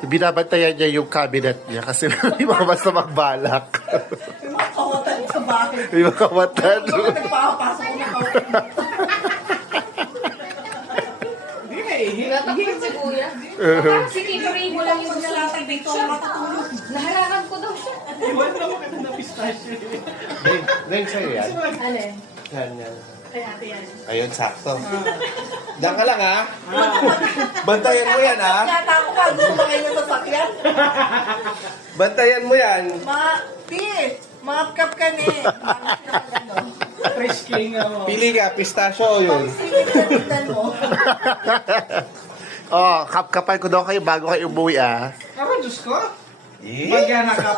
Binabantayan niya yung cabinet niya kasi may mga basta magbalak. May mga kawatan sa bahay. May mga kawatan. Mga nagpapasok ko na kawatan. Hindi na eh. Natakot si Kuya. Parang si Tito Ray mo lang yung Pagkalatag dito ako matutulog. naharangan ko daw siya. Iwan na maganda na pistachio. Ring sa'yo yan. Alin? Yan, yan. Kay ate yan. Ayun, sakto. Diyan ka lang, ha? Bantayan mo yan, ha? Yata ako bago kumakay ng sasakyan. Bantayan mo yan. Maapkap ka ni. Fresh king mo. Pili ka, pistachio yun. Singit na tignan mo. Oh, kap-kapan ko daw kayo bago kayo umuwi, ah. Ako, Diyos ko. Eh? Pag yan nakap.